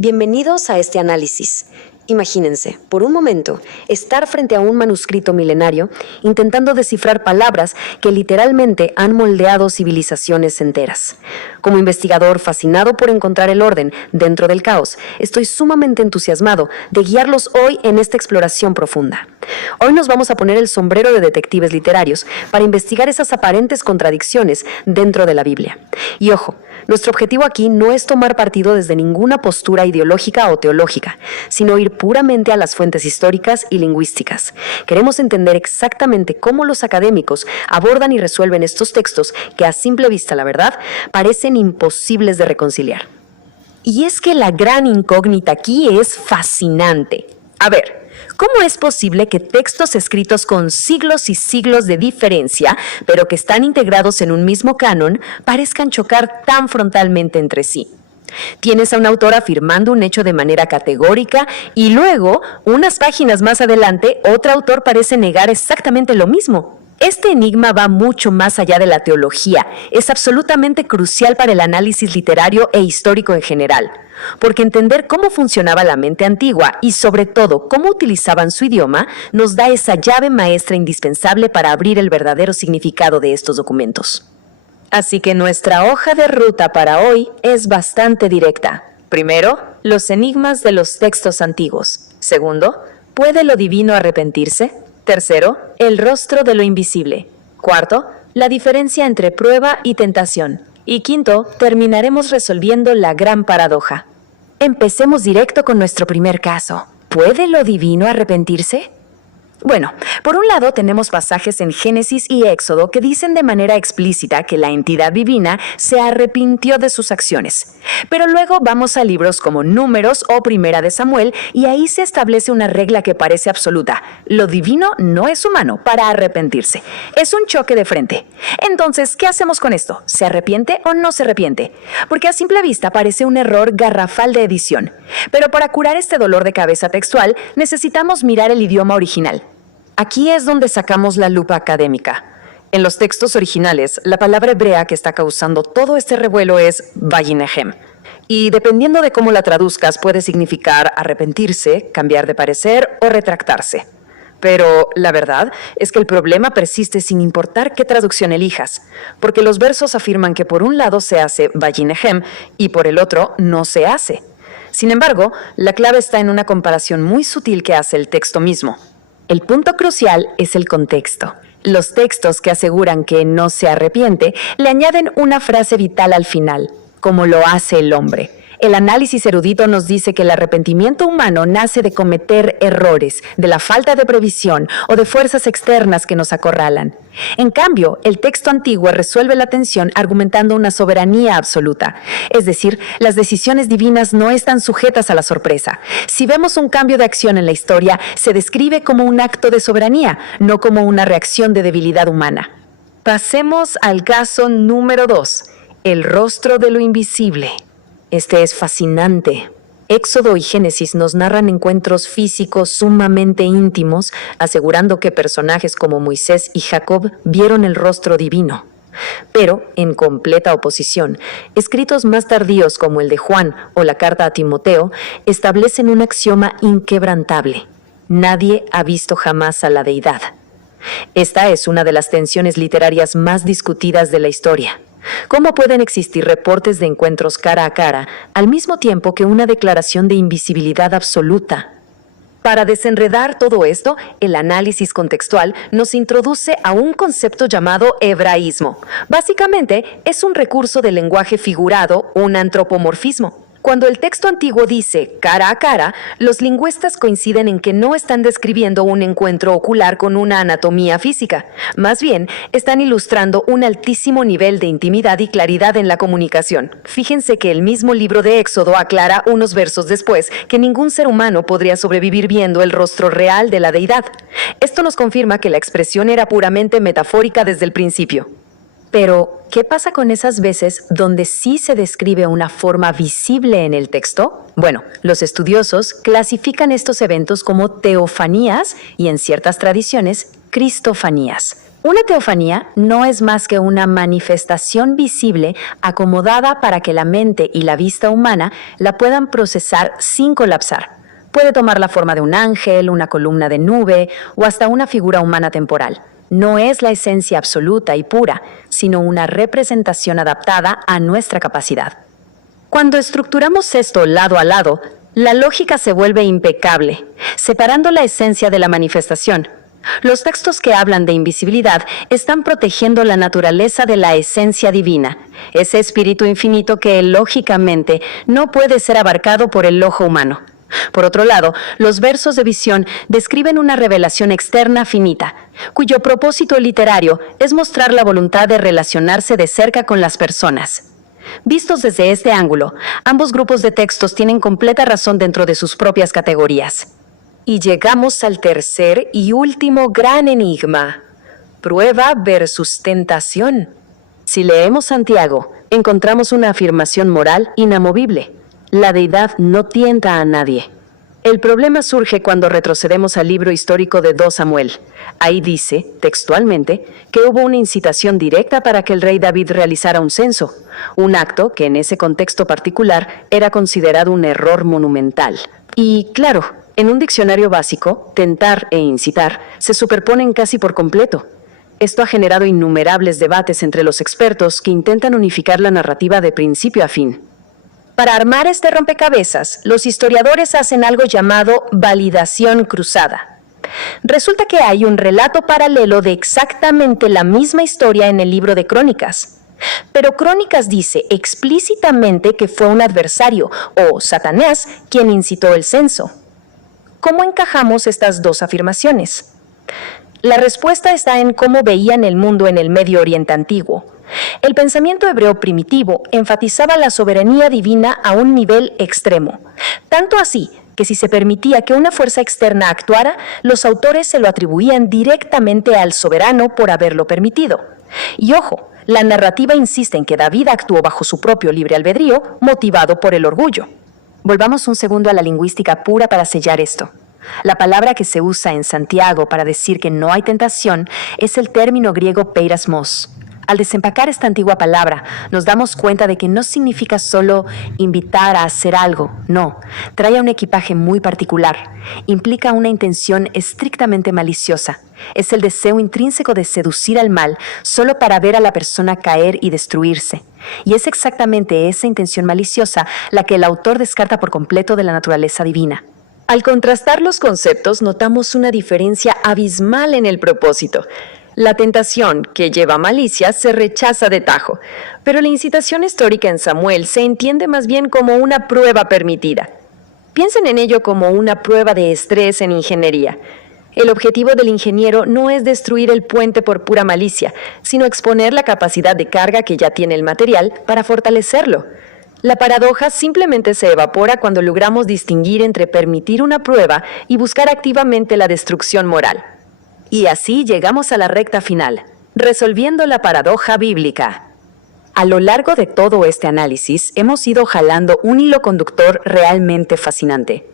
Bienvenidos a este análisis. Imagínense, por un momento, estar frente a un manuscrito milenario intentando descifrar palabras que literalmente han moldeado civilizaciones enteras. Como investigador fascinado por encontrar el orden dentro del caos, estoy sumamente entusiasmado de guiarlos hoy en esta exploración profunda. Hoy nos vamos a poner el sombrero de detectives literarios para investigar esas aparentes contradicciones dentro de la Biblia. Y ojo, nuestro objetivo aquí no es tomar partido desde ninguna postura ideológica o teológica, sino ir puramente a las fuentes históricas y lingüísticas. Queremos entender exactamente cómo los académicos abordan y resuelven estos textos que a simple vista, la verdad, parecen imposibles de reconciliar. Y es que la gran incógnita aquí es fascinante. A ver, ¿cómo es posible que textos escritos con siglos y siglos de diferencia, pero que están integrados en un mismo canon, parezcan chocar tan frontalmente entre sí? Tienes a un autor afirmando un hecho de manera categórica y luego, unas páginas más adelante, otro autor parece negar exactamente lo mismo. Este enigma va mucho más allá de la teología, es absolutamente crucial para el análisis literario e histórico en general, porque entender cómo funcionaba la mente antigua y sobre todo cómo utilizaban su idioma nos da esa llave maestra indispensable para abrir el verdadero significado de estos documentos. Así que nuestra hoja de ruta para hoy es bastante directa. Primero, los enigmas de los textos antiguos. Segundo, ¿puede lo divino arrepentirse? Tercero, el rostro de lo invisible. Cuarto, la diferencia entre prueba y tentación. Y quinto, terminaremos resolviendo la gran paradoja. Empecemos directo con nuestro primer caso. ¿Puede lo divino arrepentirse? Bueno, por un lado tenemos pasajes en Génesis y Éxodo que dicen de manera explícita que la entidad divina se arrepintió de sus acciones. Pero luego vamos a libros como Números o Primera de Samuel y ahí se establece una regla que parece absoluta. Lo divino no es humano para arrepentirse. Es un choque de frente. Entonces, ¿qué hacemos con esto? ¿Se arrepiente o no se arrepiente? Porque a simple vista parece un error garrafal de edición. Pero para curar este dolor de cabeza textual, necesitamos mirar el idioma original. Aquí es donde sacamos la lupa académica. En los textos originales, la palabra hebrea que está causando todo este revuelo es vayinehem. Y dependiendo de cómo la traduzcas, puede significar arrepentirse, cambiar de parecer o retractarse. Pero la verdad es que el problema persiste sin importar qué traducción elijas, porque los versos afirman que por un lado se hace vayinehem y por el otro no se hace. Sin embargo, la clave está en una comparación muy sutil que hace el texto mismo. El punto crucial es el contexto. Los textos que aseguran que no se arrepiente le añaden una frase vital al final, como lo hace el hombre. El análisis erudito nos dice que el arrepentimiento humano nace de cometer errores, de la falta de previsión o de fuerzas externas que nos acorralan. En cambio, el texto antiguo resuelve la tensión argumentando una soberanía absoluta. Es decir, las decisiones divinas no están sujetas a la sorpresa. Si vemos un cambio de acción en la historia, se describe como un acto de soberanía, no como una reacción de debilidad humana. Pasemos al caso número 2, el rostro de lo invisible. Este es fascinante. Éxodo y Génesis nos narran encuentros físicos sumamente íntimos, asegurando que personajes como Moisés y Jacob vieron el rostro divino. Pero, en completa oposición, escritos más tardíos como el de Juan o la carta a Timoteo establecen un axioma inquebrantable. Nadie ha visto jamás a la deidad. Esta es una de las tensiones literarias más discutidas de la historia. ¿Cómo pueden existir reportes de encuentros cara a cara al mismo tiempo que una declaración de invisibilidad absoluta? Para desenredar todo esto, el análisis contextual nos introduce a un concepto llamado hebraísmo. Básicamente, es un recurso del lenguaje figurado, un antropomorfismo. Cuando el texto antiguo dice cara a cara, los lingüistas coinciden en que no están describiendo un encuentro ocular con una anatomía física. Más bien, están ilustrando un altísimo nivel de intimidad y claridad en la comunicación. Fíjense que el mismo libro de Éxodo aclara unos versos después que ningún ser humano podría sobrevivir viendo el rostro real de la deidad. Esto nos confirma que la expresión era puramente metafórica desde el principio. Pero, ¿qué pasa con esas veces donde sí se describe una forma visible en el texto? Bueno, los estudiosos clasifican estos eventos como teofanías y, en ciertas tradiciones, cristofanías. Una teofanía no es más que una manifestación visible acomodada para que la mente y la vista humana la puedan procesar sin colapsar. Puede tomar la forma de un ángel, una columna de nube o hasta una figura humana temporal. No es la esencia absoluta y pura, sino una representación adaptada a nuestra capacidad. Cuando estructuramos esto lado a lado, la lógica se vuelve impecable, separando la esencia de la manifestación. Los textos que hablan de invisibilidad están protegiendo la naturaleza de la esencia divina, ese espíritu infinito que lógicamente no puede ser abarcado por el ojo humano. Por otro lado, los versos de visión describen una revelación externa finita, cuyo propósito literario es mostrar la voluntad de relacionarse de cerca con las personas. Vistos desde este ángulo, ambos grupos de textos tienen completa razón dentro de sus propias categorías. Y llegamos al tercer y último gran enigma: prueba versus tentación. Si leemos Santiago, encontramos una afirmación moral inamovible. La deidad no tienta a nadie. El problema surge cuando retrocedemos al libro histórico de 2 Samuel. Ahí dice, textualmente, que hubo una incitación directa para que el rey David realizara un censo, un acto que en ese contexto particular era considerado un error monumental. Y, claro, en un diccionario básico, tentar e incitar se superponen casi por completo. Esto ha generado innumerables debates entre los expertos que intentan unificar la narrativa de principio a fin. Para armar este rompecabezas, los historiadores hacen algo llamado validación cruzada. Resulta que hay un relato paralelo de exactamente la misma historia en el libro de Crónicas. Pero Crónicas dice explícitamente que fue un adversario, o Satanás, quien incitó el censo. ¿Cómo encajamos estas dos afirmaciones? La respuesta está en cómo veían el mundo en el Medio Oriente antiguo. El pensamiento hebreo primitivo enfatizaba la soberanía divina a un nivel extremo, tanto así que si se permitía que una fuerza externa actuara, los autores se lo atribuían directamente al soberano por haberlo permitido. Y ojo, la narrativa insiste en que David actuó bajo su propio libre albedrío, motivado por el orgullo. Volvamos un segundo a la lingüística pura para sellar esto. La palabra que se usa en Santiago para decir que no hay tentación es el término griego peirasmos. Al desempacar esta antigua palabra, nos damos cuenta de que no significa solo invitar a hacer algo, no, trae un equipaje muy particular, implica una intención estrictamente maliciosa, es el deseo intrínseco de seducir al mal solo para ver a la persona caer y destruirse. Y es exactamente esa intención maliciosa la que el autor descarta por completo de la naturaleza divina. Al contrastar los conceptos, notamos una diferencia abismal en el propósito. La tentación, que lleva malicia, se rechaza de tajo, pero la incitación histórica en Samuel se entiende más bien como una prueba permitida. Piensen en ello como una prueba de estrés en ingeniería. El objetivo del ingeniero no es destruir el puente por pura malicia, sino exponer la capacidad de carga que ya tiene el material para fortalecerlo. La paradoja simplemente se evapora cuando logramos distinguir entre permitir una prueba y buscar activamente la destrucción moral. Y así llegamos a la recta final, resolviendo la paradoja bíblica. A lo largo de todo este análisis, hemos ido jalando un hilo conductor realmente fascinante.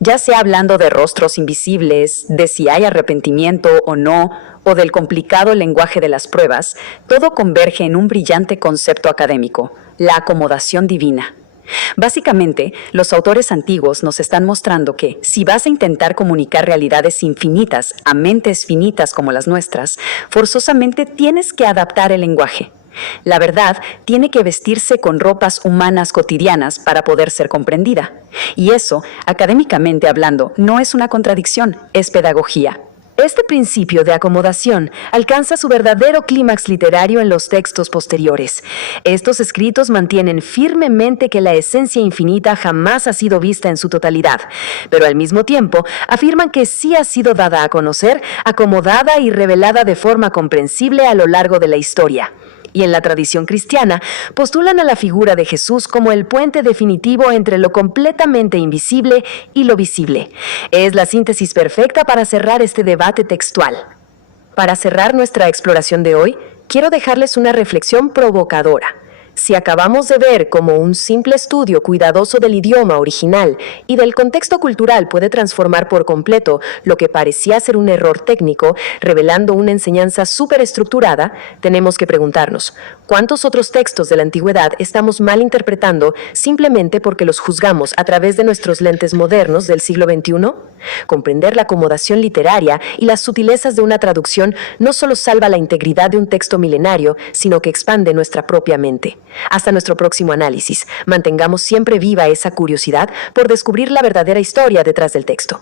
Ya sea hablando de rostros invisibles, de si hay arrepentimiento o no, o del complicado lenguaje de las pruebas, todo converge en un brillante concepto académico: la acomodación divina. Básicamente, los autores antiguos nos están mostrando que, si vas a intentar comunicar realidades infinitas a mentes finitas como las nuestras, forzosamente tienes que adaptar el lenguaje. La verdad tiene que vestirse con ropas humanas cotidianas para poder ser comprendida. Y eso, académicamente hablando, no es una contradicción, es pedagogía. Este principio de acomodación alcanza su verdadero clímax literario en los textos posteriores. Estos escritos mantienen firmemente que la esencia infinita jamás ha sido vista en su totalidad, pero al mismo tiempo afirman que sí ha sido dada a conocer, acomodada y revelada de forma comprensible a lo largo de la historia. Y en la tradición cristiana, postulan a la figura de Jesús como el puente definitivo entre lo completamente invisible y lo visible. Es la síntesis perfecta para cerrar este debate textual. Para cerrar nuestra exploración de hoy, quiero dejarles una reflexión provocadora. Si acabamos de ver cómo un simple estudio cuidadoso del idioma original y del contexto cultural puede transformar por completo lo que parecía ser un error técnico, revelando una enseñanza superestructurada, tenemos que preguntarnos, ¿cuántos otros textos de la antigüedad estamos mal interpretando simplemente porque los juzgamos a través de nuestros lentes modernos del siglo XXI? Comprender la acomodación literaria y las sutilezas de una traducción no solo salva la integridad de un texto milenario, sino que expande nuestra propia mente. Hasta nuestro próximo análisis, mantengamos siempre viva esa curiosidad por descubrir la verdadera historia detrás del texto.